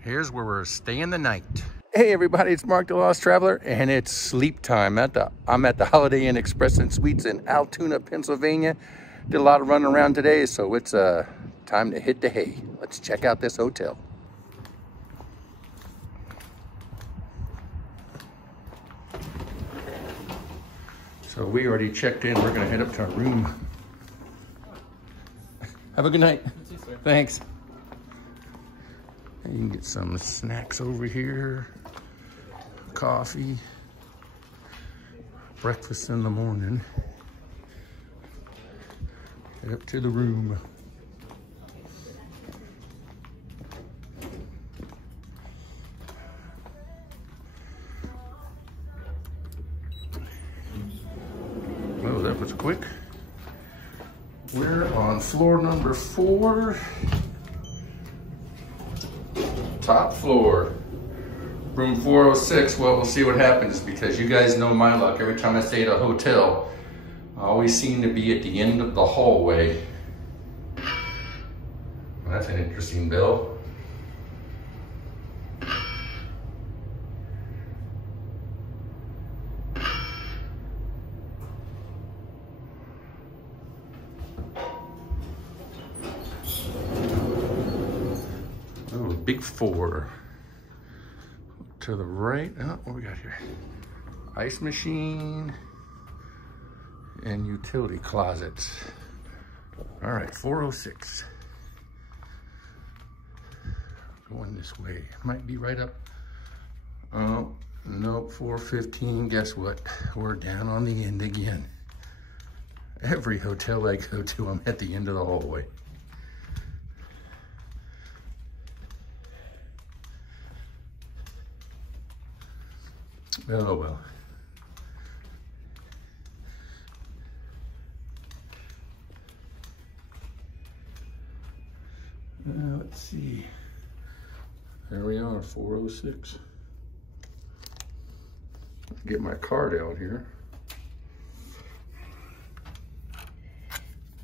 Here's where we're staying the night. Hey everybody, it's Mark the Lost Traveler, and it's sleep time. I'm at the Holiday Inn Express and Suites in Altoona, Pennsylvania. Did a lot of running around today, so it's time to hit the hay. Let's check out this hotel. So we already checked in. We're gonna head up to our room. Have a good night. Thanks. You can get some snacks over here. Coffee. Breakfast in the morning. Head up to the room. Oh, that was quick. We're on floor number 4. Top floor. Room 406. Well, we'll see what happens because you guys know my luck. Every time I stay at a hotel, I always seem to be at the end of the hallway. Well, that's an interesting bell. Oh, big 4. To the right, oh, what we got here? Ice machine and utility closets. All right, 406. Going this way. Might be right up. Oh, nope, 415. Guess what? We're down on the end again. Every hotel I go to, I'm at the end of the hallway. Oh well. Let's see. There we are, 406. Get my card out here.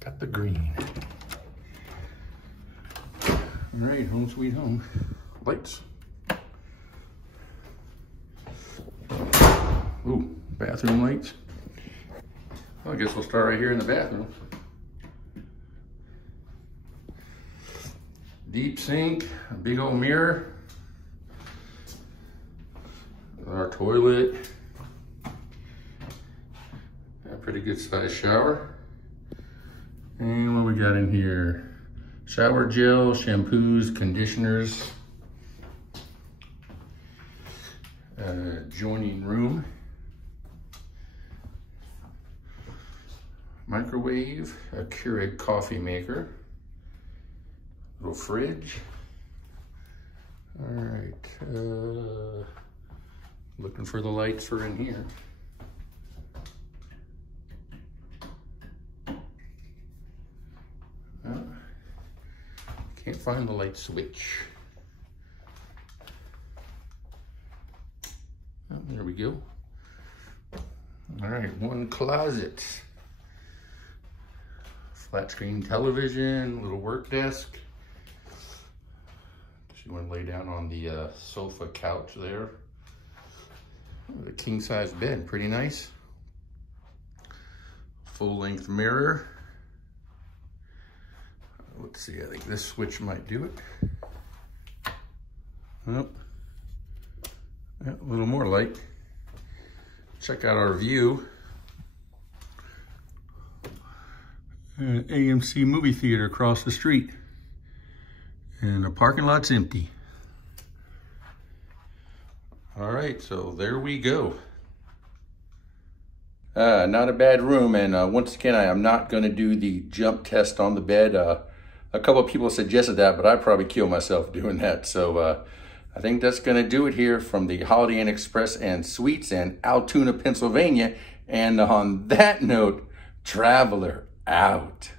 Got the green. All right, home sweet home. Lights. Ooh, bathroom lights. Well, I guess we'll start right here in the bathroom. Deep sink, a big old mirror. Our toilet. A pretty good sized shower. And what we got in here? Shower gel, shampoos, conditioners. Adjoining room. Microwave, a Keurig coffee maker, little fridge. All right, looking for the lights for in here. Can't find the light switch. Oh, there we go. All right, one closet. Flat screen television, little work desk. Just you want to lay down on the sofa couch there. The king size bed, pretty nice. Full length mirror. Let's see, I think this switch might do it. Oh, a little more light. Check out our view. An AMC movie theater across the street. And the parking lot's empty. All right, so there we go. Not a bad room, and once again, I am not gonna do the jump test on the bed. A couple of people suggested that, but I'd probably kill myself doing that. So I think that's gonna do it here from the Holiday Inn Express and Suites in Altoona, Pennsylvania. And on that note, traveler out.